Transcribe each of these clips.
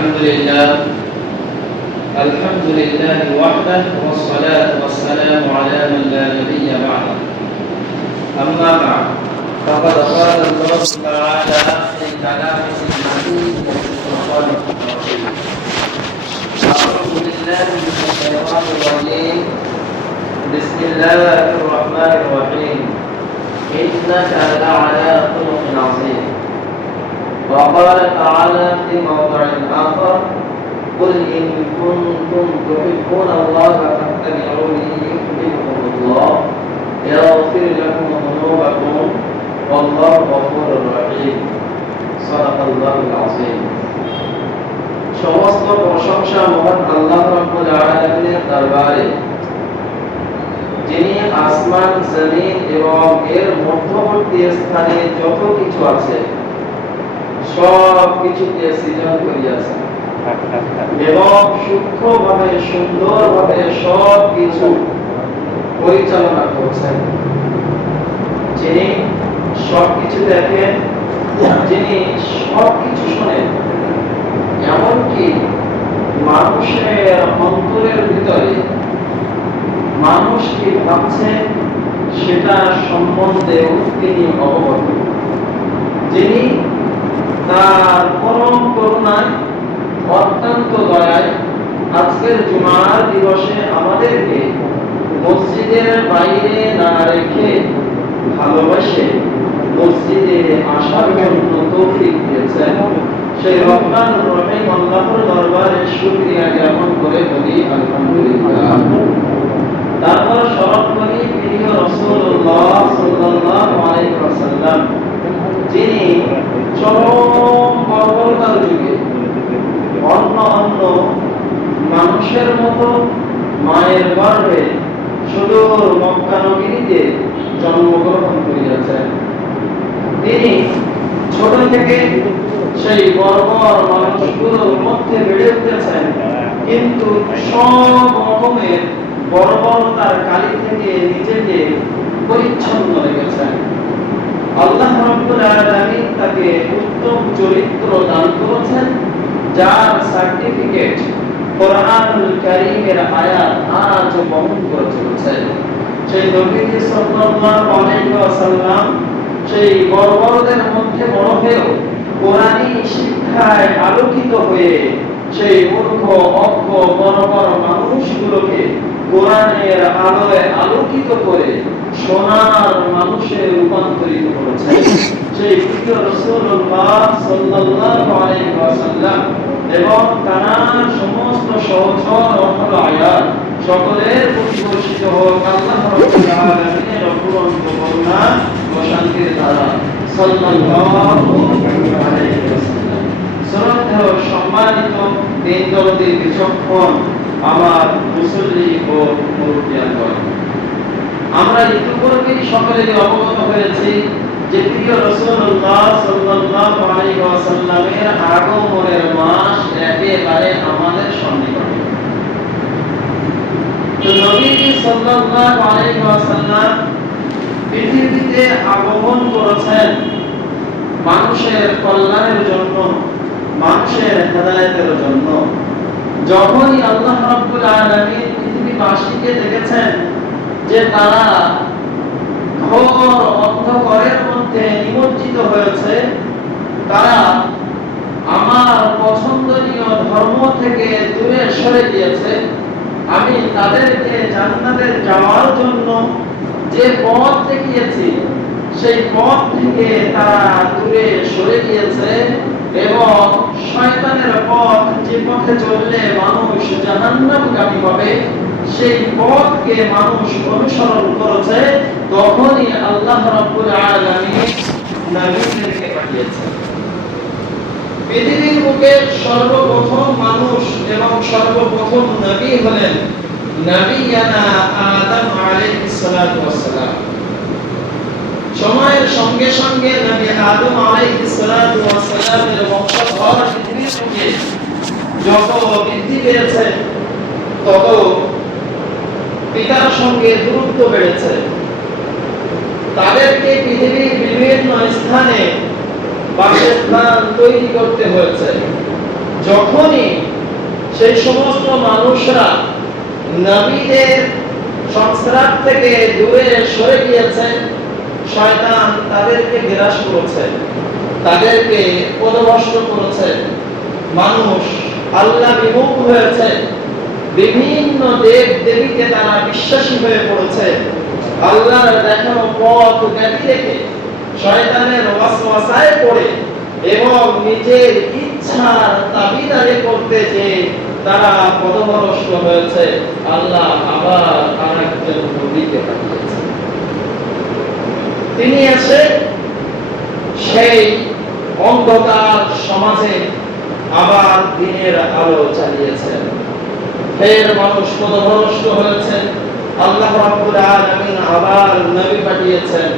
الحمد لله وحده والصلاة والسلام على من لا نبي بعده. أما بعد فقد قال الله تعالى في كلامه المجيد والفرقان الرحيم: أعوذ بالله من الشيطان الرجيم. بسم الله الرحمن الرحيم. إنك لعلى خلق عظيم. وقال تعالى في موضع آخر: قل إن كنتم تحبون الله فاتبعوني يحببكم الله يغفر لكم ذنوبكم والله غفور رحيم. صدق الله العظيم. সমস্ত প্রশংসা মহান আল্লাহ রাব্বুল আলামিনের দরবারে, যিনি আসমান, জমিন এবং এর মধ্যবর্তী স্থানে যত কিছু আছে সব কিছুকে সৃজন করিয়াছেন এবং সূক্ষ্মভাবে সুন্দরভাবে সব কিছু পরিচালনা করছেন। যিনি সবকিছু দেখেন, যিনি সবকিছু শোনেন, এমনকি মানুষের অন্তরের ভিতরে মানুষ কি ভাবছে সেটা সম্বন্ধে তিনি অবগত। যিনি তার পরম করুণায়, অত্যন্ত দয়ায় আজকের জুমার দিবসে আমাদেরকে মসজিদের বাইরে না রেখে ভালোবাসে মসজিদে আসার জন্য তৌফিক দিয়েছেন। সেই রহমান রহিম আল্লাহর দরবারে শুকরিয়া জ্ঞাপন করে বলি আলহামদুলিল্লাহ। তারপর স্মরণ করি প্রিয় রাসূলুল্লাহ সাল্লাল্লাহু আলাইহি ওয়াসাল্লাম, যিনি চরম বর্বরতার যুগে অন্য মানুষের মতো মায়ের গর্ভে সুদূর মক্কা নগরীতে জন্মগ্রহণ করিয়াছেন। তিনি ছোট থেকে সেই বর্বর মানুষগুলোর মধ্যে বেড়ে উঠেছেন, কিন্তু সব রকমের বর্বরতার কালি থেকে নিজেকে পরিচ্ছন্ন রেখেছেন। আল্লাহ রাব্বুল আলামিন তাকে উত্তম চরিত্র দান করেছেন, যার সার্টিফিকেট কোরআনুল কারীমের আয়াত আজ বহন করে চলেছে। সেই নবী সাল্লাল্লাহু আলাইহি ওয়াসাল্লাম সেই বর্বরদের মধ্যে বড় হয়েও কোরআনী শিক্ষায় আলোকিত হয়ে সেই মূর্খ, অজ্ঞ, বর্বর মানুষগুলোকে কোরআনের আলোয় আলোকিত করে সোনার মানুষে রূপান্তরিত করেছেন। সেই প্রিয় রাসূলুল্লাহ সাল্লাল্লাহু আলাইহি ওয়াসাল্লাম এবং তার সমস্ত সহচর অথবা আয়াত সকলের প্রতি বর্ষিত হোক আল্লাহ রাব্বুল আলামিনের অপূরন্ত করুণা ও শান্তির ধারা। সাল্লাল্লাহু আলাইহি ওয়াসাল্লাম। শ্রদ্ধেয় সম্মানিত দিনদর্দি বিচক্ষণ আমার মুসল্লি ও মুরব্বিয়ানগণ, আমরা ইতিপূর্বেই সকলেই অবগত হয়েছি যে প্রিয় রাসূলুল্লাহ সাল্লাল্লাহু আলাইহি ওয়াসাল্লামের আগমনের মাস একেবারে আমাদের সন্নিকটে। তো নবী সাল্লাল্লাহু আলাইহি ওয়াসাল্লাম পৃথিবীতে আগমন করেছেন মানুষের কল্যাণের জন্য, মানুষের হেদায়েতের জন্য। যখনই আল্লাহ রাব্বুল আলামিন পৃথিবীবাসীকে দেখেছেন যে তারা ঘোর অন্ধকারের মধ্যে নিমজ্জিত হয়েছে, তারা আমার পছন্দনীয় ধর্ম থেকে দূরে সরে গিয়েছে, আমি তাদেরকে জান্নাতে যাওয়ার জন্য যে পথ দেখিয়েছি সেই পথ থেকে তারা দূরে সরে গিয়েছে এবং শয়তানের পথ, যে পথে চললে মানুষ জাহান্নামগামী হবে, সেই পথকে মানুষ অনুসরণ করেছে। তখনই আল্লাহ রাব্বুল আলামিন নবীদেরকে পাঠিয়েছেন। পৃথিবীর বুকে সর্বপ্রথম মানুষ এবং সর্বপ্রথম নবী হলেন নবিয়ানা আদম আলাইহিস সালাতু ওয়াস সালাম। সময়ের সঙ্গে সঙ্গে নবী আদম আলাইহিস সালাতু ওয়াস সালামের বংশধর পৃথিবীর বুকে যত বৃদ্ধি পেয়েছে, তত পিতার সঙ্গে দূরত্ব বেড়েছে। তাদেরকে পৃথিবীর বিভিন্ন স্থানে বাসস্থান তৈরি করতে হয়েছে। যখনই সেই সমস্ত মানুষরা নবীদের সংস্রব থেকে দূরে সরে গিয়েছে, শয়তান তাদেরকে গ্রাস করেছে, তাদেরকে পদভস্ত করেছে। মানুষ আল্লাহ বিমুখ হয়েছে, বিভিন্ন দেব দেবীকে তারা বিশ্বাসী হয়ে পড়েছে। আল্লাহর দেখানো পথ ব্যতি রেখে শয়তানের ওয়াসওয়াসায় পড়ে এবং নিজের ইচ্ছার দাবিদারি করতে যে তারা পদভ্রষ্ট হয়েছে। আল্লাহ আবার আরেকজন নবীকে পাঠিয়েছেন। তিনি এসে সেই অন্ধকার সমাজে আবার দিনের আলো চালিয়েছেন। ফের মানুষ পদভ্রষ্ট হয়েছে, আল্লাহ রাব্বুল আলামিন আবার নবী পাঠিয়েছেন।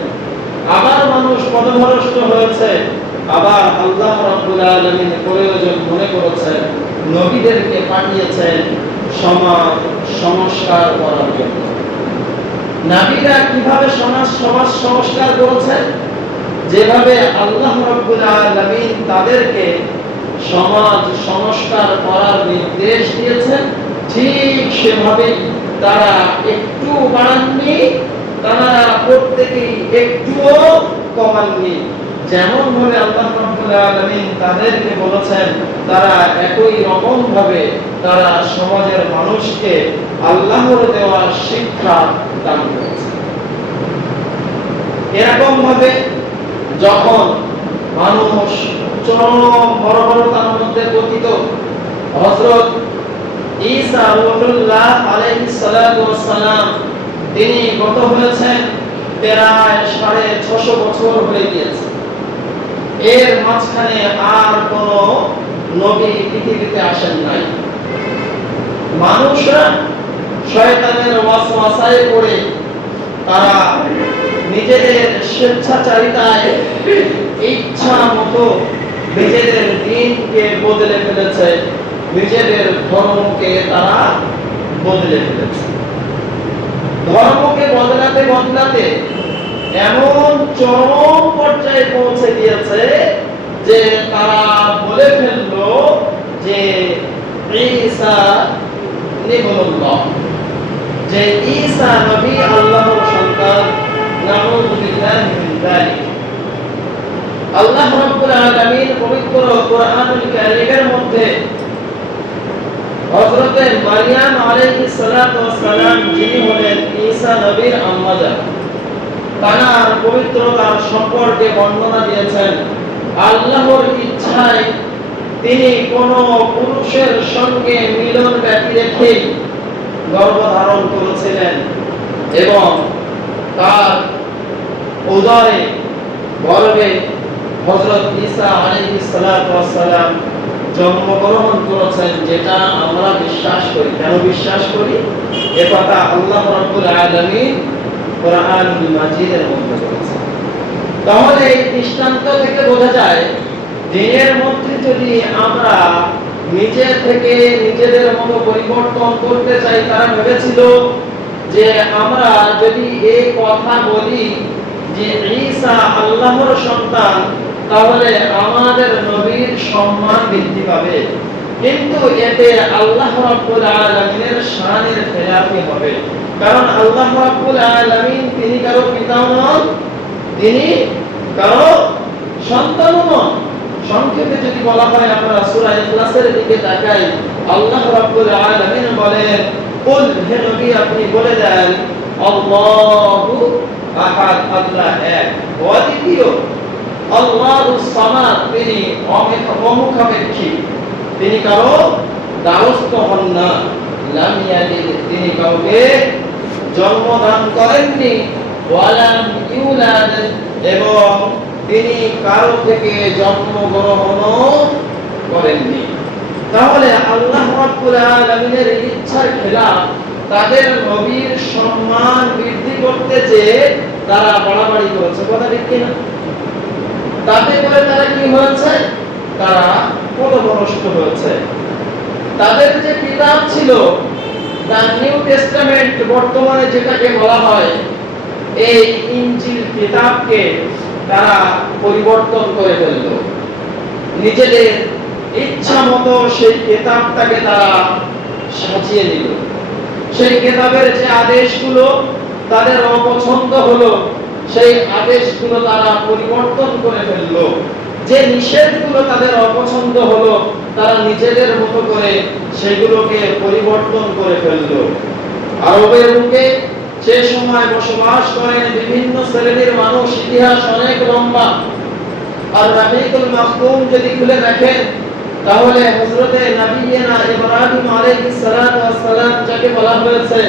আবার মানুষ পদভ্রষ্ট হয়েছে, আবার আল্লাহ রাব্বুল আলামিন প্রয়োজন মনে করেছেন নবীদেরকে পাঠিয়েছেন সমাজ সংস্কার করার জন্য। নবীরা কিভাবে সমাজ সংস্কার করেছেন? যেভাবে আল্লাহ রাব্বুল আলামিন তাদেরকে সমাজ সংস্কার করার নির্দেশ দিয়েছেন, ঠিক সেভাবেই তারা একটু বাড়াননি, তারা প্রত্যেকেই একটুও কমাননি। যেমন ভাবে আল্লাহ রাব্বুল আলামিন তাদেরকে বলেছেন, তারা একই রকম ভাবে তারা সমাজের মানুষকে আল্লাহর দেওয়া শিক্ষা দান করেছে। এরকম ভাবে যখন মানুষ চরম বর্বরতার মধ্যে পতিত, হযরত ঈসা রূহুল্লাহ আলাইহিস সালাতু ওয়াস সালাম তিনি গত হয়েছেন প্রায় 650 বছর হয়ে গিয়েছে। এর মাঝখানে আর কোন নবী পৃথিবীতে আসেন নাই। মানুষরা শয়তানের ওয়াসওয়াসায় পড়ে তারা নিজেদের স্বেচ্ছাচারিতায় ইচ্ছা মতো নিজেদের দিনকে বদলে ফেলেছে, নিজেদের ধর্মকে তারা বদলে ফেলেছে। ধর্মকে বদলাতে বদলাতে এমন চরম পর্যায়ে পৌঁছে গিয়েছে যে তারা বলে ফেললো যে ঈসা নিবুল্লাহ, যে ঈসা নবী আল্লাহর সন্তান। নাউযু বিল্লাহি মিন যালিক। আল্লাহ রাব্বুল আলামিন পবিত্র কোরআনুল কারীমের মধ্যে হযরত মারইয়াম আলাইহিস সালাতু ওয়াস সালাম যিনি হলেন ঈসা নবীর আম্মা জান, তার পবিত্রতার সম্পর্কে বর্ণনা দিয়েছেন। আল্লাহর ইচ্ছায় তিনি কোন পুরুষের সঙ্গে মিলন ব্যতি রেখে গর্ভধারণ করেছিলেন এবং তার উদরে গর্ভে হযরত ঈসা আলাইহিস সালাতু ওয়াস সালাম জন্মগ্রহণ করেছেন, যেটা আমরা বিশ্বাস করি। কেন বিশ্বাস করি? এ কথা আল্লাহ রাব্বুল আলামিন কোরআনুল মাজিদের মধ্যে বলেছেন। তাহলে এই দৃষ্টান্ত থেকে বোঝা যায়, দিনের মধ্যে যদি আমরা নিজে থেকে নিজেদের মতো পরিবর্তন করতে চাই, তারা ভেবেছিল যে আমরা যদি এই কথা বলি যে ঈসা আল্লাহর সন্তান, তাহলে আমাদের নবীর সম্মান বৃদ্ধি পাবে। কিন্তু এতে আল্লাহ রাব্বুল আলামিনের শানের খেলাফি হবে। কারণ আল্লাহ রাব্বুল আলামিন তিনি কারো পিতাও নন, তিনি কারো সন্তানও নন। সংক্ষেপে যদি বলা হয়, আমরা সূরা ইখলাসের দিকে তাকাই, আল্লাহ রাব্বুল আলামিন বলেন, কুল, হে নবী আপনি বলে দেন, আল্লাহু আহাদ, আল্লাহ এক, অদ্বিতীয়। আল্লাহুস সামাদ, তিনি অমুখাপেক্ষী, তিনি কারো দ্বারস্থ হন না। লাম ইয়ালিদ, তিনি কাউকে জন্মদান করেননি। ওয়ালাম ইউলাদ, এবং তিনি কারো থেকে জন্মগ্রহণও করেননি। তাহলে আল্লাহ রাব্বুল আলামিনের ইচ্ছার খেলাফ তাদের নবীর সম্মান বৃদ্ধি করতে চেয়ে তারা বাড়াবাড়ি করেছে। কথা ঠিক কিনা? তাতে করে তারা কি হয়েছে? তারা পদভ্রষ্ট হয়েছে। তাদের যে কিতাব ছিল, দ্য নিউ টেস্টামেন্ট বর্তমানে যেটাকে বলা হয়, এই ইনজিল কিতাবকে তারা পরিবর্তন করে ফেলল। নিজেদের ইচ্ছা মতো সেই কিতাবটাকে তারা সাজিয়ে নিল। সেই কিতাবের যে আদেশগুলো তাদের অপছন্দ হলো, সেই আদেশগুলো তারা পরিবর্তন করে ফেললো। যে নিষেধগুলো তাদের অপছন্দ হলো, তারা নিজেদের মতো করে সেগুলোকে পরিবর্তন করে ফেললো। আরবের বুকে সে সময় বসবাস করেন বিভিন্ন শ্রেণীর মানুষ, ইতিহাস অনেক লম্বা। আর রাহিকুল মাখতুম যদি খুলে দেখেন, তাহলে হযরতে নবিয়না ইব্রাহিম আলাইহিস সালাতু ওয়াস সালাম যাকে বলা হয়েছে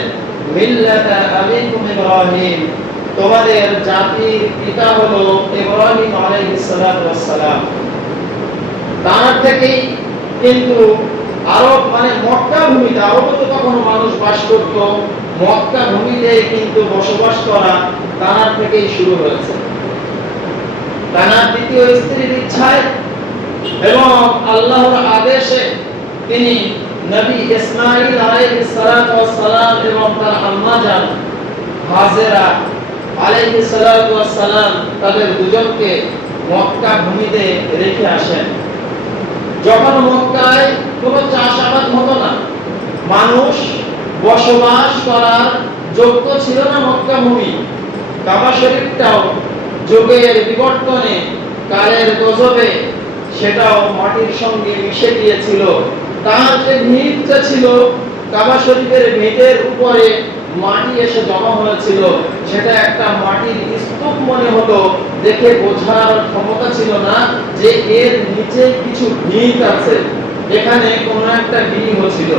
মিল্লাতা আবিকুম ইব্রাহিম, তোমাদের জাতির পিতা হলো ইব্রাহিম আলাইহিস সালাতু ওয়াস সালাম। তার থেকেই কিন্তু আরব মানে মক্কা ভূমিতে, আরব তো তখন মানুষ বাস করত, মক্কা ভূমিতে কিন্তু বসবাস করা তার থেকেই শুরু হয়েছে। তার দ্বিতীয় স্ত্রীর ইচ্ছায় এবং আল্লাহর আদেশে তিনি নবী ইসমাঈল আলাইহিস সালাতু ওয়াস সালাম এবং তার আম্মা জান হাজেরা আলাইহিস সালাতু ওয়াস সালাম তাদের দুজনকে মক্কা ভূমিতে রেখে আসেন। যখন মক্কায় কোনো চাষাবাদ হতো না, মানুষ বসবাস করার যোগ্য ছিল না মক্কা ভূমি, কাবা শরীফটাও যুগের বিবর্তনে, কালের গজবে সেটাও মাটির সঙ্গে মিশে গিয়েছিল। তার যে ভিতটা ছিল, কাবা শরীফের ভিতের উপরে মাটি এসে জমা হয়েছিল, সেটা একটা মাটির স্তূপ মনে হতো, দেখে বোঝার ক্ষমতা ছিল না যে এর নিচে কিছু ভিত আছে, এখানে কোনো একটা গৃহ ছিল।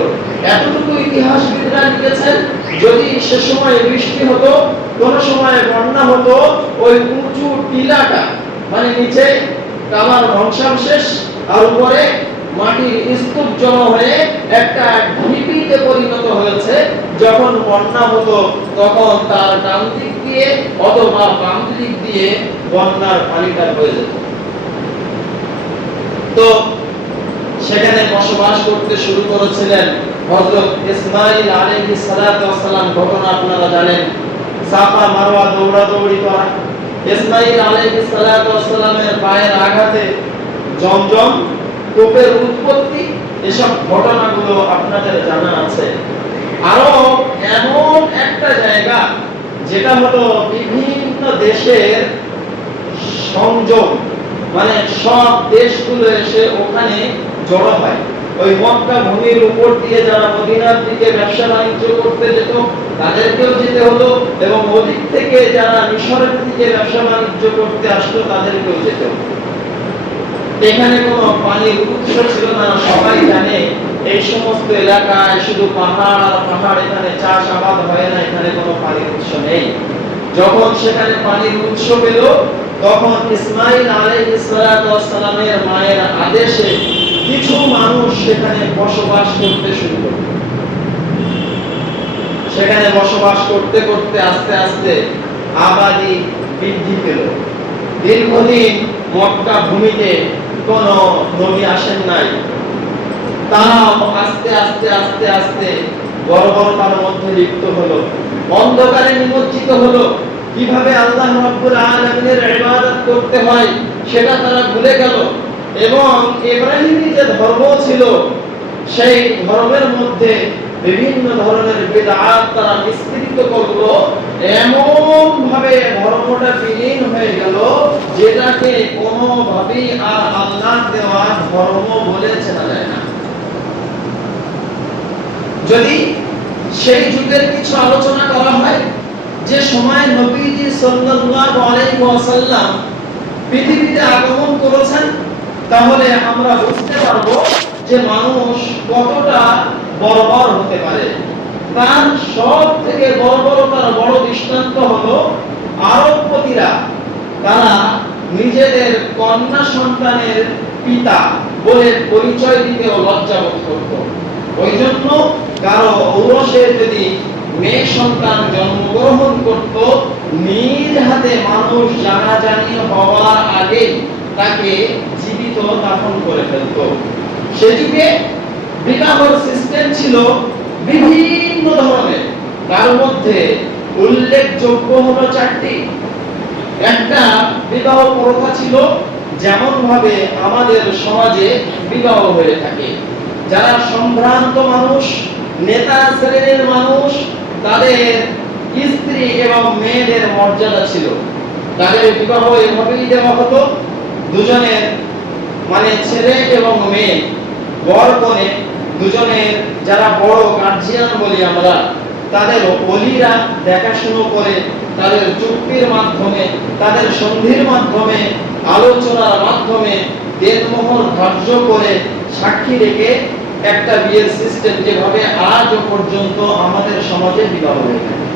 এতটুকু ইতিহাসবিদরা লিখেছেন, যদি সে সময় বৃষ্টি হতো, কোন সময় বন্যা হতো, ওই উঁচু টিলাটা মানে নিচে কাবার ধ্বংসাবশেষ আর উপরে মাটির স্তূপ জমা হয়ে একটা ঢিপিতে পরিণত হয়েছে। যখন বন্যা হতো তখন তার ডান দিক দিয়ে অথবা বাম দিক দিয়ে বন্যার পানিটা বয়ে যেত। তো সেখানে বসবাস করতে শুরু করেছিলেন হযরত ইসমাঈল আলাইহিস সালাতু ওয়াস সালাম। ঘটনা আপনারা জানেন, সাফা মারওয়া দৌড়াদৌড়ি করা, ইসমাঈল আলাইহিস সালাতু ওয়াস সালামের পায়ের আঘাতে জমজম কূপের উৎপত্তি, এসব ঘটনাগুলো আপনাদের জানা আছে। আরো এমন একটা জায়গা যেটা হলো বিভিন্ন দেশের সংযোগ, মানে সব দেশগুলো এসে ওখানে জড়ো হয়। ওই মক্কা ভূমির উপর দিয়ে যারা মদিনার দিকে ব্যবসা বাণিজ্য করতে যেত তাদেরকেও যেতে হতো, এবং ওদিক থেকে যারা মিশরের দিকে ব্যবসা বাণিজ্য করতে আসতো তাদেরকেও যেতে হতো। এখানে কোনো পানির উৎস ছিল না, সবাই জানে এই সমস্ত এলাকায় শুধু পাহাড় আর পাহাড়, এখানে চাষাবাদ হয় না, এখানে কোনো পানির উৎস নেই। যখন সেখানে পানির উৎস পেল, তখন ইসমাঈল আলাইহিস সালাতু ওয়াস সালামের মায়ের আদেশে কিছু মানুষ সেখানে বসবাস করতে শুরু করল। সেখানে বসবাস করতে করতে আস্তে আস্তে আবাদি বৃদ্ধি পেল। দীর্ঘদিন মক্কা ভূমিতে কোন নবী আসেন নাই, তারাও আস্তে আস্তে আস্তে আস্তে বর্বরতার মধ্যে লিপ্ত হলো, অন্ধকারে নিমজ্জিত হলো। কিভাবে আল্লাহ রাব্বুল আলামিনের ইবাদত করতে হয় সেটা তারা ভুলে গেল, এবং ইব্রাহিমী যে ধর্ম ছিল সেই ধর্মের মধ্যে বিভিন্ন ধরনের বিদআত তারা মিশ্রিত করলো। এমন ভাবে ধর্মটা বিলীন হয়ে গেল যেটাকে কোনোভাবেই আর আল্লাহর দেওয়া ধর্ম বলে চেনা যায় না। যদি সেই যুগের কিছু আলোচনা করা হয়, যে সময় নবীজি সাল্লাল্লাহু আলাইহি ওয়াসাল্লাম পৃথিবীতে আগমন করেছেন, তাহলে আমরা বুঝতে পারবো যে মানুষ কতটা বর্বর হতে পারে। তার সব থেকে বর্বরতার বড় দৃষ্টান্ত হলো আরবপতিরা, তারা নিজেদের কন্যা সন্তানের পিতা বলে পরিচয় দিতেও লজ্জাবোধ করত। ওই জন্য কারো ঔরসে যদি মেয়ে সন্তান জন্মগ্রহণ করত, নিজ হাতে মানুষ জানাজানি হওয়ার আগে তাকে জীবিত দাফন করে ফেলত। সে যুগে বিবাহর সিস্টেম ছিল বিভিন্ন ধরনের, তার মধ্যে উল্লেখযোগ্য হলো চারটি। একটা বিবাহ প্রথা ছিল যেমন ভাবে আমাদের সমাজে বিবাহ হয়ে থাকে। যারা সম্ভ্রান্ত মানুষ, নেতা শ্রেণীর মানুষ, তাদের স্ত্রী এবং মেয়েদের মর্যাদা ছিল। তাদের বিবাহ এভাবেই দেওয়া হতো, দুজনের মানে ছেলে এবং মেয়ে, বর কনে দুজনের যারা বড় গার্জিয়ান বলি আমরা, তাদের ওলিরা দেখাশুনো করে, তাদের চুক্তির মাধ্যমে, তাদের সন্ধির মাধ্যমে, আলোচনার মাধ্যমে দেনমোহর ধার্য করে সাক্ষী রেখে একটা বিয়ের সিস্টেম যেভাবে আজ পর্যন্ত আমাদের সমাজে বিবাহ হয়ে থাকে।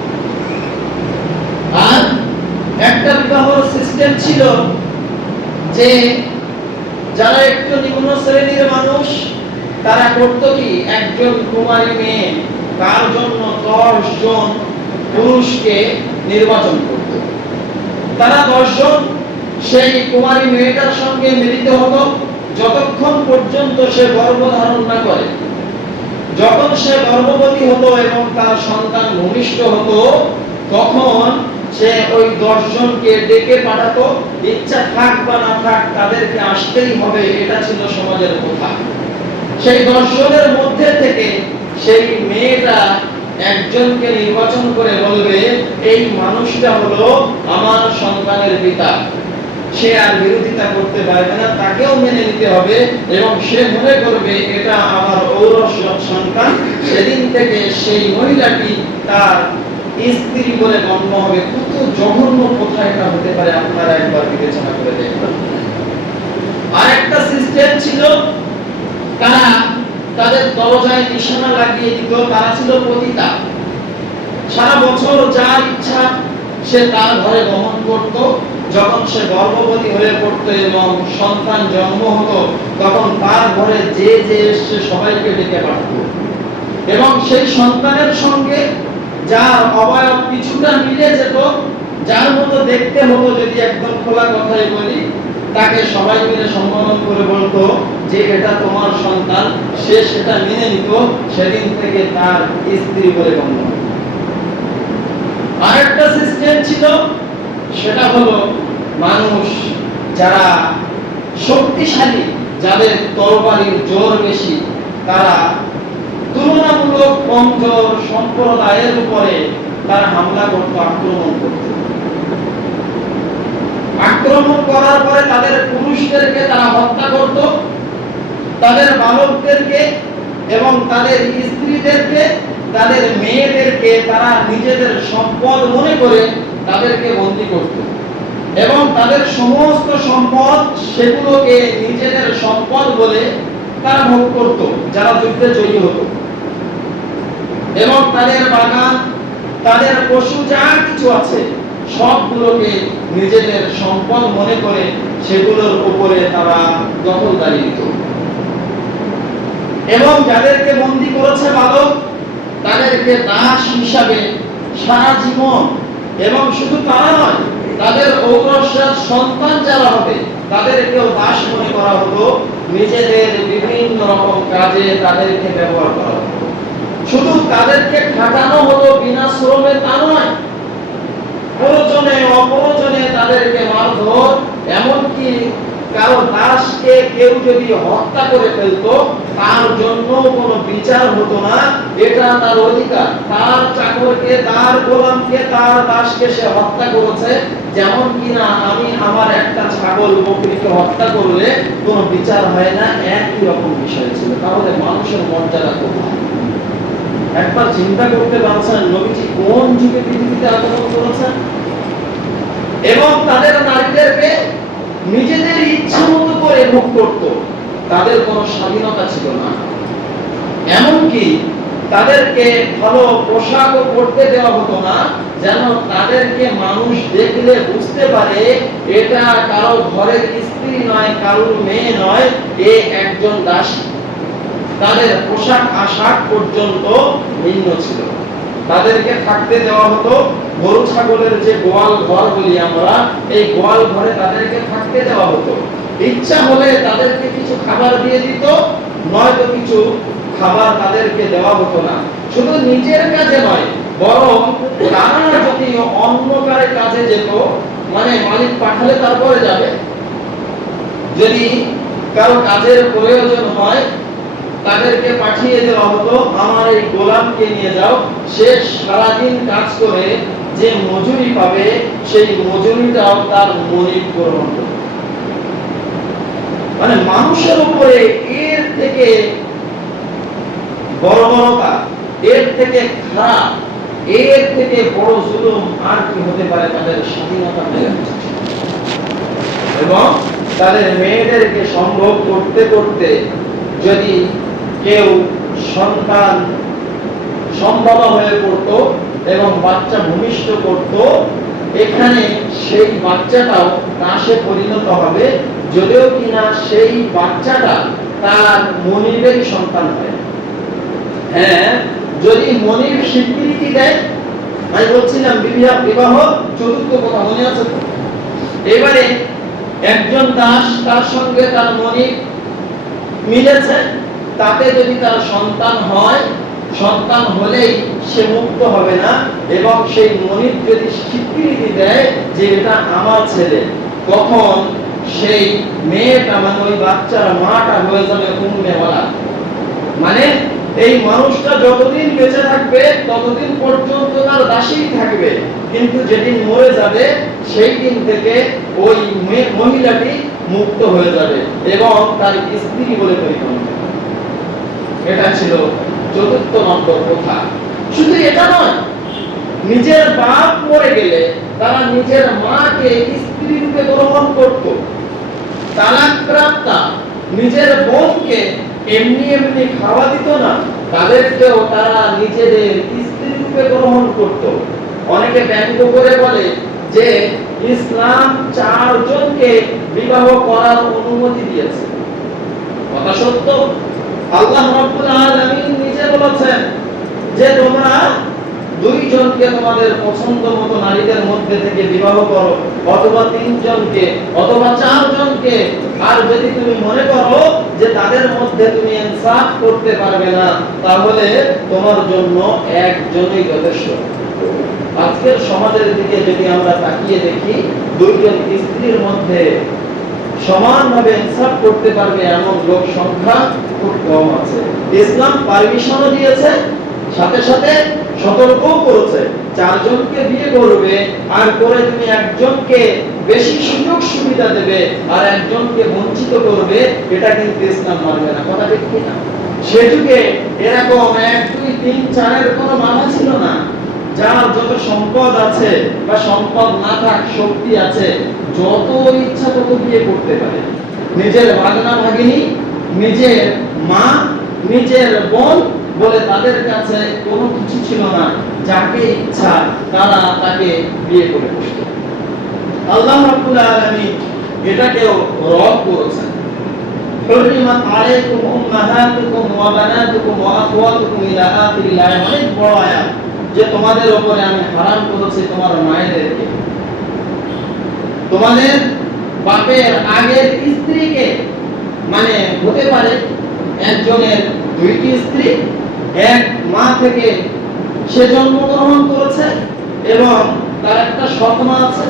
আর একটা বিবাহের সিস্টেম ছিল যে যারা একটু নিম্ন শ্রেণীর মানুষ, তারা করত কি, একজন কুমারী মেয়ে তার জন্য 10 জন পুরুষকে নির্বাচন করত। তারা 10 জন সেই কুমারী মেয়েটার সঙ্গে মিলিত হতো যতক্ষণ পর্যন্ত সে গর্ভধারণ না করে। যখন সে গর্ভবতী হতো এবং তার সন্তান ভূমিষ্ঠ হতো, তখন সে ওই 10 জনকে ডেকে পাঠাতো, ইচ্ছা থাক বা না থাক তাদেরকে আসতেই হবে, এটা ছিল সমাজের প্রথা। সেই 10 জনের মধ্যে থেকে সেই মেয়েটা একজনকে নির্বাচন করে বলবে, এই মানুষটা হলো আমার সন্তানের পিতা। সে আর বিরোধিতা করতে পারবে না, তাকেও মেনে নিতে হবে এবং সে মনে করবে এটা আমার ঔরস সন্তান। সেদিন থেকে সেই মহিলাটি তার স্ত্রী বলে গণ্য হবে। কত জঘন্য কথা এটা হতে পারে, আপনারা একবার বিবেচনা করে দেখুন। আরেকটা সিস্টেম ছিল, তারা তাদের দরজায় নিশানা লাগিয়ে দিত, তারা ছিল পতিতা। সারা বছর যার ইচ্ছা সে তার ঘরে গমন করত। যখন সে গর্ভবতী হয়ে পড়তো এবং সন্তান জন্ম হতো, তখন তার ঘরে যে যে এসে সবাইকে ডেকে পাঠাতো এবং সেই সন্তানের সঙ্গে যার অবয়ব কিছুটা মিলে যেত, যার মতো দেখতে হতো, যদি একদম খোলা কথাই বলি, তাকে সবাই মিলে সম্বোধন করে বলতো যে এটা তোমার সন্তান। সে সেটা মেনে নিত, সেদিন থেকে তার স্ত্রী বলে গণ্য। আরেকটা সিস্টেম ছিল, সেটা হলো মানুষ যারা শক্তিশালী, যাদের তরবারির জোর বেশি, তারা তুলনামূলক কমজোর সম্প্রদায়ের উপরে তারা হামলা করত, আক্রমণ করত। আক্রমণ করার পরে তাদের পুরুষদেরকে তারা হত্যা করত, তাদের বালকদেরকে এবং তাদের স্ত্রীদেরকে, তাদের মেয়েদেরকে তারা নিজেদের সম্পদ মনে করে তাদেরকে বন্দী করত এবং তাদের সমস্ত সম্পদ সেগুলোকে নিজেদের সম্পদ বলে তারা ভোগ করত যারা যুদ্ধে জয়ী হতো। এবং তাদের বাগান, তাদের পশু যা কিছু আছে সবগুলোকে নিজেদের সম্পদ মনে করে সেগুলোর উপরে তারা দখলদারি দিত। এবং যাদেরকে বন্দী করেছে বালক, তাদেরকে দাস হিসাবে সারা জীবন, এবং শুধু তারা নয়, তাদের ঔরসজাত সন্তান যারা হবে তাদেরকেও দাস মনে করা হতো। নিজেদের বিভিন্ন রকম কাজে তাদেরকে ব্যবহার করা হতো। শুধু তাদেরকে খাটানো হতো বিনা শ্রমে তা নয়, প্রয়োজনে অপ্রয়োজনে তাদেরকে মারধর, এমনকি কারো দাসকে কেউ যদি হত্যা করে ফেলতো তার জন্য কোনো বিচার হতো না, এটা তার অধিকার। তার চাকরকে, তার গোলামকে, তার দাসকে সে হত্যা করেছে, যেমন কিনা আমি আমার একটা ছাগল বকরিকে হত্যা করলে কোনো বিচার হয় না, একই রকম বিষয় ছিল। তাহলে মানুষের মর্যাদা কোথায়? একবার চিন্তা করতে পারছেন নবীজি কোন যুগে পৃথিবীতে আগমন করেছেন? এবং তাদের নারীদেরকে নিজেদের ইচ্ছা মতো করে ভোগ করত, তাদের কোনো স্বাধীনতা ছিল না। এমনকি তাদেরকে ভালো পোশাকও পরতে দেওয়া হতো না, যেন তাদেরকে মানুষ দেখলে বুঝতে পারে এটা কারো ঘরের স্ত্রী নয়, কারোর মেয়ে নয়, এ একজন দাসী। তাদের পোশাক আশাক পর্যন্ত ভিন্ন ছিল। তাদেরকে থাকতে দেওয়া হতো গরু ছাগলের যে গোয়াল ঘর বলি আমরা, এই গোয়াল ঘরে তাদেরকে থাকতে দেওয়া হতো। ইচ্ছা হলে তাদেরকে কিছু খাবার দিয়ে দিত, নয়তো কিছু খাবার তাদেরকে দেওয়া হতো না। শুধু নিজের কাজে নয়, বরং তারা যদি অন্য কারো কাজে যেত, মানে মালিক পাঠালে তারপরে যাবে, যদি কারো কাজের প্রয়োজন হয় তাদেরকে পাঠিয়ে দেওয়া হতো, আমার এই গোলামকে নিয়ে যাও, সে সারাদিন কাজ করে যে মজুরি পাবে সেই মজুরিটাও তার মনিব গ্রহণ করবে। মানে মানুষের উপরে এর থেকে বর্বরতা, এর থেকে খারাপ, এর থেকে বড় জুলুম আর কি হতে পারে? তাদের স্বাধীনতা মেরে এবং তাদের মেয়েদেরকে সম্ভোগ করতে করতে যদি কেউ সন্তান সম্ভব হয়ে পড়তো এবং বাচ্চা ভূমিষ্ঠ করত, এখানে সেই বাচ্চাটাও নাশে পরিণত হবে, যদিও কিনা সেই বাচ্চাটা তার মনিবেরই সন্তান হয়। হ্যাঁ, যদি মনিব স্বীকৃতি দেয়, আমি বলছিলাম বিবাহ চতুর্থ কথা মনে আছে তো? এবারে একজন দাস, তার সঙ্গে তার মনিব মিলেছে, তাতে যদি তার সন্তান হয়, সন্তান হলেই সে মুক্ত হবে না, এবং সেই মনিব যদি স্বীকৃতি দেয় যে এটা আমার ছেলে, তখন সেই মেয়েটা মানে ওই বাচ্চার মাটা হয়ে যাবে উম্মে ওয়ালা। মানে এই মানুষটা যতদিন বেঁচে থাকবে ততদিন পর্যন্ত তার দাসী থাকবে, কিন্তু যেদিন মরে যাবে সেই দিন থেকে ওই মহিলাটি মুক্ত হয়ে যাবে এবং তার স্ত্রী বলে পরিগণিত। এটা ছিল চতুর্থ নম্বর কথা। শুধু এটা নয়, নিজের বাপ মরে গেলে তারা নিজের মাকে স্ত্রী রূপে গ্রহণ করত। তালাকপ্রাপ্তা নিজের বোনকে এমনি এমনি খাওয়া দিত না, তাদেরকেও তারা নিজেদের স্ত্রী রূপে গ্রহণ করত। অনেকে ব্যঙ্গ করে বলে যে ইসলাম 4 জনকে বিবাহ করার অনুমতি দিয়েছে। কথা সত্য। আল্লাহ রাব্বুল আলামিন নিজে বলেছেন যে তোমরা 2 জনকে তোমাদের পছন্দ মতো নারীদের মধ্যে থেকে বিবাহ করো, অথবা 3 জনকে, অথবা 4 জনকে। আর যদি তুমি মনে করো যে তাদের মধ্যে তুমি ইনসাফ করতে পারবে না, তাহলে তোমার জন্য একজনই যথেষ্ট। আজকের সমাজের দিকে যদি আমরা তাকিয়ে দেখি, 2 জন স্ত্রীর মধ্যে সমানভাবে ইনসাফ করতে পারবে এমন লোক সংখ্যা খুব কম আছে। ইসলাম পারমিশনও দিয়েছে, সাথে সাথে সতর্কও করেছে, 4 জনকে বিয়ে করবে, আর করে তুমি একজনকে বেশি সুযোগ সুবিধা দেবে আর একজনকে বঞ্চিত করবে, এটা কিন্তু ইসলাম মানবে না। কথা ঠিক কি না? সে যুগে এরকম 1 2 3 4 এর কোনো মানা ছিল না। যার যত সম্পদ আছে বা সম্পদ না থাক, শক্তি আছে, যত ইচ্ছা তত বিয়ে করতে পারে। নিজের ভাগনা ভাগিনী, নিজের মা, নিজের বোন বলে তাদের কাছে কোনো কিছু ছিল না। যাকে ইচ্ছা তারা তাকে বিয়ে করে বসত। আল্লাহ রাব্বুল আলামিন এটাকেও রদ করেছেন। হুরিমাত আলাইকুম উম্মাহাতুকুম ওয়া বানাতুকুম ওয়া আখওয়াতুকুম ইলা আখিরিল আয়াত। অনেক বড় আয়াত যে তোমাদের উপরে আমি হারাম করেছি তোমার মায়েদেরকে, তোমাদের বাপের আগের স্ত্রীকে, মানে হতে পারে একজনের 2টি স্ত্রী, এক মা থেকে সে জন্মগ্রহণ করেছে এবং তার একটা সৎ মা আছে,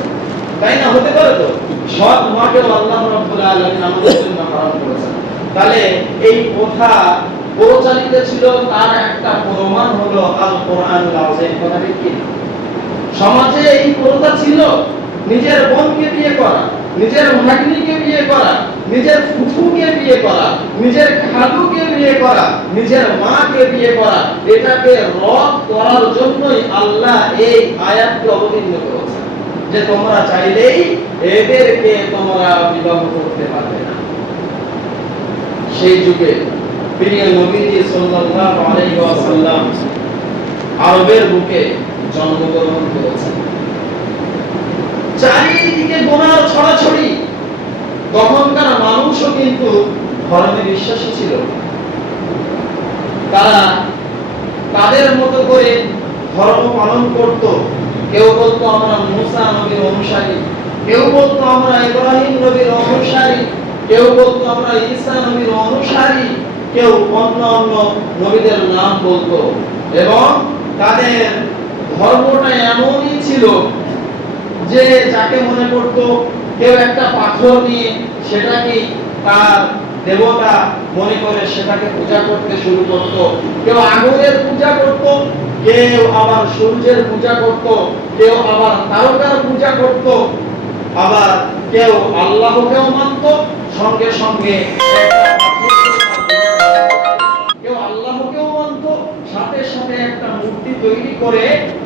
তাই না? হতে পারে তো, সৎ মাকেও আল্লাহ রাব্বুল আলামিন আমাদের জন্য হারাম করেছেন। তাহলে এই কথা প্রচলিত ছিল, তার একটা প্রমাণ হলো আল কোরআনুল আযীম। কথা ঠিক কি? সমাজে এই প্রথা ছিল, নিজের বোনকে বিয়ে করা, নিজের ভাগ্নিকে বিয়ে করা, নিজের ফুফুকে বিয়ে করা, নিজের খালুকে বিয়ে করা, নিজের মাকে বিয়ে করা। এটাকে রদ করার জন্যই আল্লাহ এই আয়াতকে অবতীর্ণ করেছেন যে তোমরা চাইলেই এদেরকে তোমরা বিবাহ করতে পারবে না। সেই যুগে প্রিয় নবীজি সাল্লাল্লাহু আলাইহি ওয়াসাল্লাম আরবের বুকে জন্মগ্রহণ করেছেন। চারিদিকে গুনাহ ছড়াছড়ি। তখনকার মানুষও কিন্তু ধর্মে বিশ্বাসী ছিল। তারা তাদের মতো করে ধর্ম পালন করত। কেউ বলতো আমরা মুসা নবীর অনুসারী, কেউ বলতো আমরা ইব্রাহিম নবীর অনুসারী, কেউ বলতো আমরা ঈসা নবীর অনুসারী, কেউ অন্য অন্য নবীদের নাম বলতো। এবং তাদের ধর্মটা এমনই ছিল যে যাকে মনে করত কেউ একটা পাথর নিয়ে সেটাকে তার দেবতা মনে করে সেটাকে পূজা করতে শুরু করত। কেউ আগুনের পূজা করত, কেউ আবার সূর্যের পূজা করত, কেউ আবার তারকার পূজা করত, আবার কেউ আল্লাহকেও মানত, সঙ্গে সঙ্গে কেউ আল্লাহকেও মানত, সাথে সাথে একটা মূর্তি তৈরি করে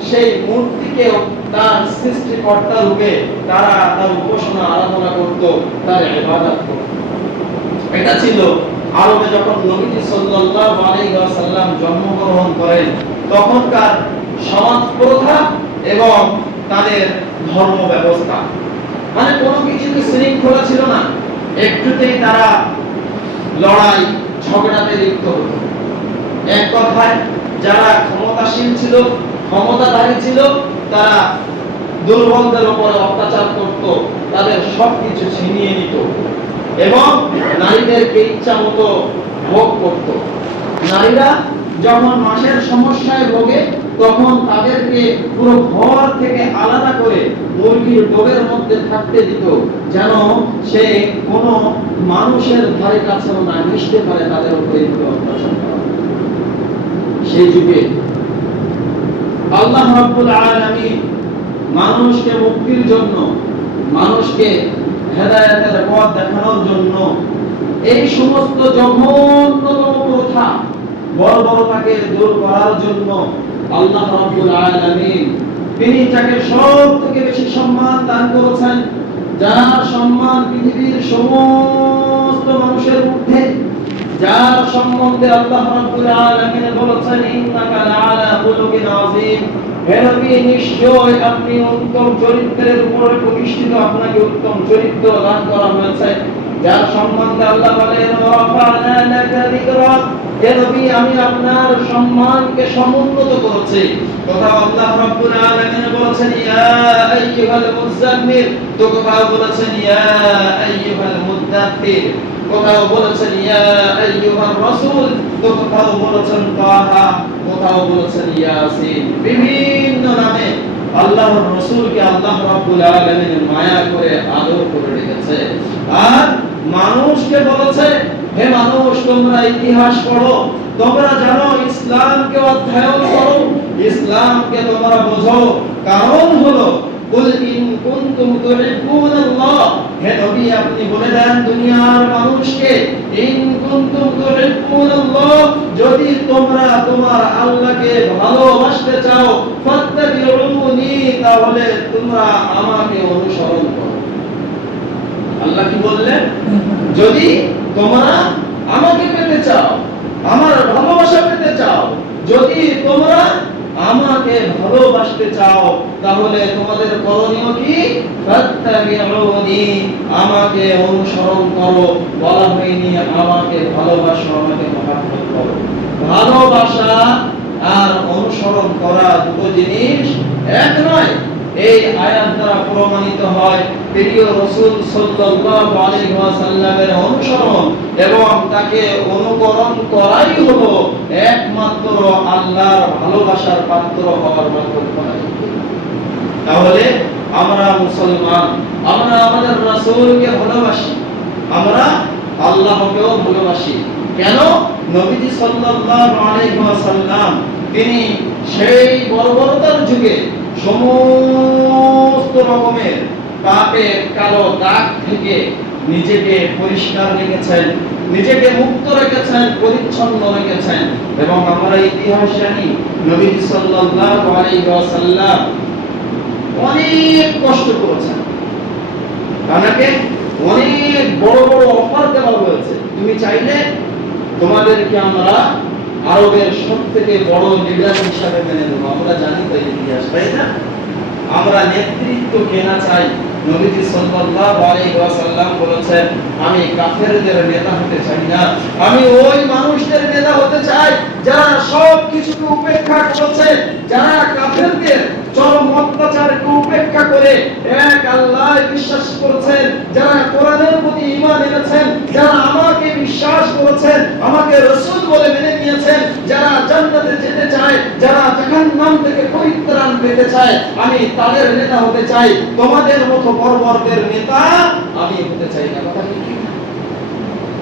সেই মূর্তিকেও তার সৃষ্টিকর্তা রূপে তারা তার উপাসনা আরাধনা করত, তার ইবাদত করত। এটা ছিল আরবে যখন নবীজি সাল্লাল্লাহু আলাইহি ওয়াসাল্লাম জন্মগ্রহণ করেন তখনকার সমাজ প্রথা এবং তাদের ধর্ম ব্যবস্থা। মানে কোনো কিছুতে শৃঙ্খলা ছিল না, একটুতেই তারা লড়াই ঝগড়াতে লিপ্ত হতো। এক কথায় যারা ক্ষমতাশীল ছিল, ক্ষমতাধারী ছিল, তারা দুর্বলদের উপরে অত্যাচার করত, তাদের সবকিছু ছিনিয়ে নিত এবং নারীদেরকে ইচ্ছা মতো ভোগ করত। নারীরা যখন মাসের সমস্যায় ভোগে তখন তাদেরকে পুরো ঘর থেকে আলাদা করে মুরগির ডোবের মধ্যে থাকতে দিত, যেন সে কোনো মানুষের ধারে কাছেও না মিশতে পারে, তাদের উপরে অত্যাচার করা। সেই যুগে আল্লাহ রাব্বুল আলামিন মানুষকে মুক্তির জন্য, মানুষকে হেদায়েতের পথ দেখানোর জন্য এই সমস্ত জঘন্যতম প্রথা বর্বরতাকে দূর করার জন্য আল্লাহ রাব্বুল আলামিন তিনি যাকে সবথেকে বেশি সম্মান দান করেছেন, যার সম্মান পৃথিবীর সমস্ত মানুষের মধ্যে, যার সম্বন্ধে আল্লাহ রাব্বুল আলামিন বলেছেন ইন্নাকা লাআলা খুলুকিন আযীম, হে নবী নিশ্চয় আপনি উত্তম চরিত্রের উপরে প্রতিষ্ঠিত, আপনাকে উত্তম চরিত্র দান করা হয়েছে। যার সম্বন্ধে আল্লাহ বলেন ওয়ারাফা'না লাকা যিকরাক, হে নবী আমি আপনার সম্মানকে সমুন্নত করেছি। কোথাও আল্লাহ রাব্বুল আলামিন বলেছেন ইয়া আইয়ুহাল মুযাম্মিল, তো কোথাও বলেছেন ইয়া আইয়ুহাল মুদ্দাথির, কোথাও বলেছেন ইয়া আইয়ুহার রাসূল, তো কোথাও বলেছেন তাহা, কোথাও বলেছেন ইয়াসিন। বিভিন্ন নামে আল্লাহর রাসূলকে আল্লাহ রাব্বুল আলামিন মায়া করে আদর করে রেখেছে। আর মানুষকে বলেছে হে মানুষ তোমরা ইতিহাস পড়ো, তোমরা জানো ইসলামকে অধ্যয়ন করো, ইসলামকে তোমরা বোঝো। কারণ হলো কুল ইন কুনতুম তুহিব্বুনাল্লাহ, হে নবী আপনি বলে দেন দুনিয়ার মানুষকে ইন কুনতুম তুহিব্বুনাল্লাহ, যদি তোমরা তোমার আল্লাহকে ভালোবাসতে চাও ফাত্তাবিউনি, তাহলে তোমরা আমাকে অনুসরণ করো। আল্লাহ কি বললেন? যদি তোমরা আমাকে পেতে চাও, আমার ভালোবাসা পেতে চাও, যদি তোমরা আমাকে ভালোবাসতে চাও, তাহলে তোমাদের করণীয় কি? ফাত্তাবিউনি, আমাকে অনুসরণ করো। বলা হয়নি আমাকে ভালোবাসো, আমাকে মহব্বত করো। ভালোবাসা আর অনুসরণ করা দুটো জিনিস এক নয়। এই আয়াত দ্বারা প্রমাণিত হয় প্রিয় রাসূল সাল্লাল্লাহু আলাইহি ওয়াসাল্লামের অনুসরণ এবং তাকে অনুকরণ করাই হলো একমাত্র আল্লাহর ভালোবাসার পাত্র হওয়ার মাধ্যম। তাহলে আমরা মুসলমান, আমরা আমাদের রাসূলকে ভালোবাসি, আমরা আল্লাহকেও ভালোবাসি। কেন? নবীজি সাল্লাল্লাহু আলাইহি ওয়াসাল্লাম তিনি সেই বর্বরতার যুগে সমস্ত রকমের পাপের কালো দাগ থেকে নিজেকে পরিষ্কার রেখেছেন, নিজেকে মুক্ত রেখেছেন, পরিচ্ছন্ন রেখেছেন। এবং আমরা ইতিহাস জানি নবী সাল্লাল্লাহু আলাইহি ওয়াসাল্লাম অনেক কষ্ট করেছেন, তাকে অনেক বড় বড় অফার দেওয়া হয়েছে, তুমি চাইলে তোমাদেরকে আমরা আরবের সবথেকে বড় লিডার হিসাবে মেনে নেব। আমরা জানি তো ইতিহাস, তাই না? আমরা নেতৃত্ব কেনা চাই। নবীজি সাল্লাল্লাহু আলাইহি ওয়াসাল্লাম বলেছেন আমি কাফেরদের নেতা হতে চাই না, আমি ওই মানুষদের নেতা হতে চাই যারা সব কিছুকে উপেক্ষা করেছে, যারা কাফেরদের চরম অত্যাচারকে উপেক্ষা করে এক আল্লাহয় বিশ্বাস করেছেন, যারা কোরআনের প্রতি ঈমান এনেছেন, যারা আমাকে বিশ্বাস করেছেন, আমাকে রাসূল বলে মেনে নিয়েছেন, যারা জান্নাতে যেতে চায়, যারা জাহান্নাম থেকে পরিত্রাণ পেতে চায়, আমি তাদের নেতা হতে চাই, তোমাদের মতো বর্বরদের নেতা আমি হতে চাই না। কথা ঠিক না?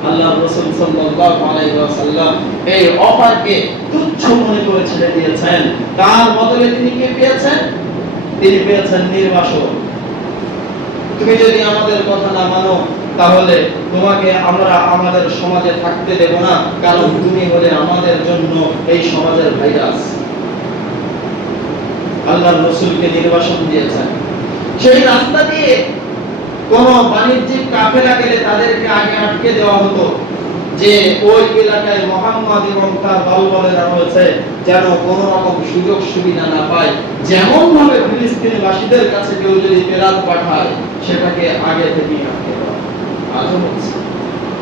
আল্লাহর রাসূল সাল্লাল্লাহু আলাইহি ওয়াসাল্লাম এই অফারকে তুচ্ছ মনে করে ছেড়ে দিয়েছেন। তার বদলে তিনি কি পেয়েছেন? তিনি পেয়েছেন নির্বাসন। তুমি যদি আমাদের কথা না মানো, তাহলে তোমাকে আমরা আমাদের সমাজে থাকতে দেব না, কারণ তুমি হলে আমাদের জন্য এই সমাজের ভাইরাস। আল্লাহর রাসূলকে নির্বাসন দিয়েছেন। সেই রাস্তা দিয়ে কোন বাণিজ্যিক কাফেলা গেলে তাদেরকে আগে আটকে দেওয়া হতো, যে ওই এলাকায় মুহাম্মদ এবং তার দলবলেরা রয়েছে, যেন কোন রকম সুযোগ সুবিধা না পায়। যেমন ভাবে ফিলিস্তিনবাসীদের কাছে কেউ যদি পেরাত পাঠায়, সেটাকে আগে থেকে আটকে দেওয়া। আজও হচ্ছে।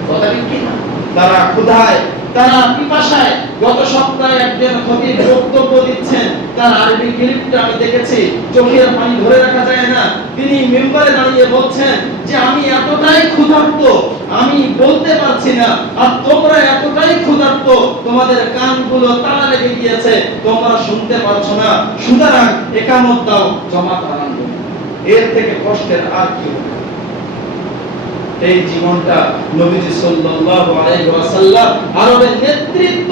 কথা কি না? তারা ক্ষুধায়, তারা পিপাসায়। গত সপ্তাহে একজন খতিব বক্তব্য দিচ্ছেন, তার আরবি ক্লিপটা আমি দেখেছি, চোখের পানি ধরে রাখা যায় না। তিনি মিম্বরে দাঁড়িয়ে বলছেন যে আমি এতটাই ক্ষুধার্ত, আমি বলতে পারছি না, আর তোমরা এতটাই ক্ষুধার্ত, তোমাদের কানগুলো তালা লেগে গিয়েছে, তোমরা শুনতে পারছো না, সুতরাং একামত দাও, জামাত আরম্ভ। এর থেকে কষ্টের আর কি হবে? এই জীবনটা নবীজি সাল্লাল্লাহু আলাইহি ওয়াসাল্লাম আরবের নেতৃত্ব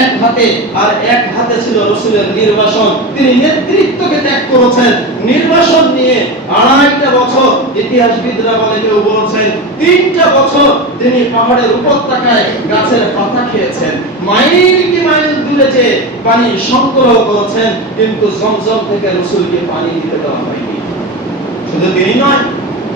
এক হাতে, আর এক হাতে ছিল রাসূলের নির্বাসন। তিনি নেতৃত্বকে ত্যাগ করেছেন, নির্বাসন নিয়ে 2.5টা বছর, ইতিহাসবিদরা বলে, কেউ বলেছেন 3টা বছর তিনি পাহাড়ের উপত্যকায় গাছের পাতা খেয়েছেন, মাইল কি মাইল দূরে যে পানি সংগ্রহ করেছেন, কিন্তু জমজম থেকে রাসূলকে পানি দিতে দেওয়া হয়নি। শুধু তিনি নয়,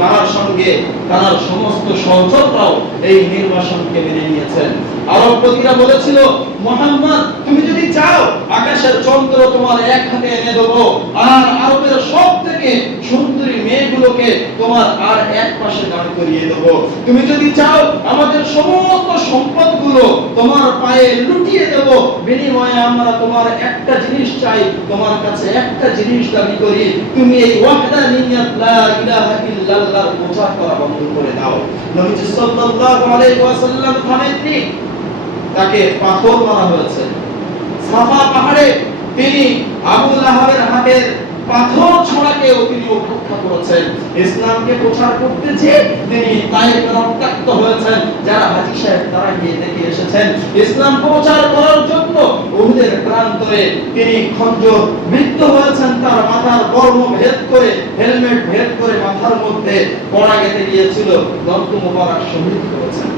তার সঙ্গে তার সমস্ত সহচররাও এই নির্বাসনকে মেনে নিয়েছেন। আরবপতিরা বলেছিল, মুহাম্মদ তুমি যদি চাও, আকাশের চন্দ্র তোমার এক হাতে এনে দেবো, আর আরবের সব থেকে সুন্দরী মেয়েগুলোকে তোমার আর এক পাশে দাঁড় করিয়ে দেবো। তুমি যদি চাও, আমাদের সমস্ত সম্পদগুলো তোমার পায়ে লুটিয়ে দেব, বিনিময়ে আমরা তোমার একটা জিনিস চাই, তোমার কাছে একটা জিনিস দাবি করি, তুমি এই ওয়াহদানিয়াত লা ইলাহা ইল্লাল্লাহ প্রচার করা বন্ধ করে দাও। নবী সাল্লাল্লাহু আলাইহি ওয়াসাল্লাম থামেননি, তাকে পাথর মারা হয়েছে। সাফা পাহাড়ে তিনি আবু লাহাবের হাতের পাথর ছোড়াকেও তিনি উপেক্ষা করেছেন। ইসলামকে প্রচার করতে যে তিনি তায়েফে রক্তাক্ত হয়েছেন, যারা হাজী সাহেব তারা গিয়ে দেখে এসেছেন। ইসলাম প্রচার করার জন্য উহুদের প্রান্তরে তিনি খঞ্জর বিদ্ধ হয়েছেন, তার মাথার বর্ম ভেদ করে, হেলমেট ভেদ করে মাথার মধ্যে পড়া গেতে গিয়েছিল, দন্ত মোবারক শহীদ করেছেন।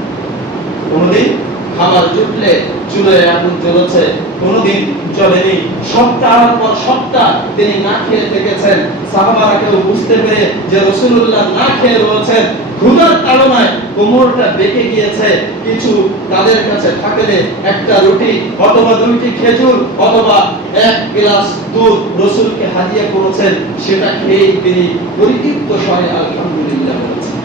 কোনদিন খাবার জুটলে চুলে আগুন জ্বলেছে, কোনদিন জ্বলেনি। সপ্তাহের পর সপ্তাহ তিনি না খেয়ে থেকেছেন। সাহাবারা কেউ বুঝতে পেরে যে রাসূলুল্লাহ না খেয়ে রয়েছেন, ক্ষুধার তাড়নায় কোমরটা বেঁকে গিয়েছে, কিছু তাদের কাছে থাকলে একটা রুটি অথবা 2টি খেজুর অথবা 1 গ্লাস দুধ রাসূলকে হাদিয়া করেছেন, সেটা খেয়ে তিনি পরিতৃপ্ত স্বরে আলহামদুলিল্লাহ বলেছেন।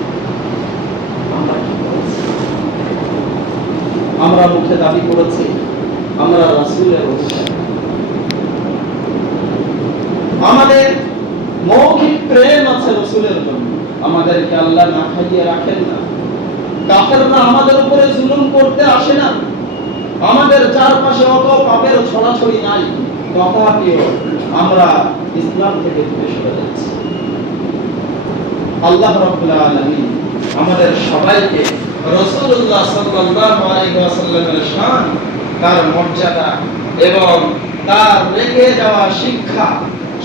আমরা মুখে দাবি করেছি আমরা রাসূলের অনুসারী, আমাদের মৌখিক প্রেম আছে রাসূলের জন্য, আমাদেরকে আল্লাহ না খাইয়ে রাখেন না। কাফেররা আমাদের উপরে জুলুম করতে আসে না, আমাদের চারপাশে অত পাপের ছড়াছড়ি নাই, তথাপিও আমরা ইসলাম থেকে দূরে সরে যাচ্ছি। আল্লাহ রাব্বুল আলামিন আমাদের সবাইকে রাসূলুল্লাহ সাল্লাল্লাহু আলাইহি ওয়াসাল্লামের শান, তার মর্যাদা এবং তার রেখে যাওয়া শিক্ষা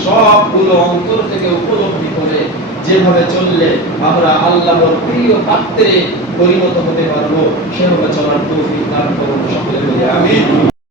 সবগুলো অন্তর থেকে উপলব্ধি করে যেভাবে চললে আমরা আল্লাহর প্রিয় পাত্রে পরিণত হতে পারবো, সেভাবে চলার তৌফিক দান করুন সকলে বলি আমিন।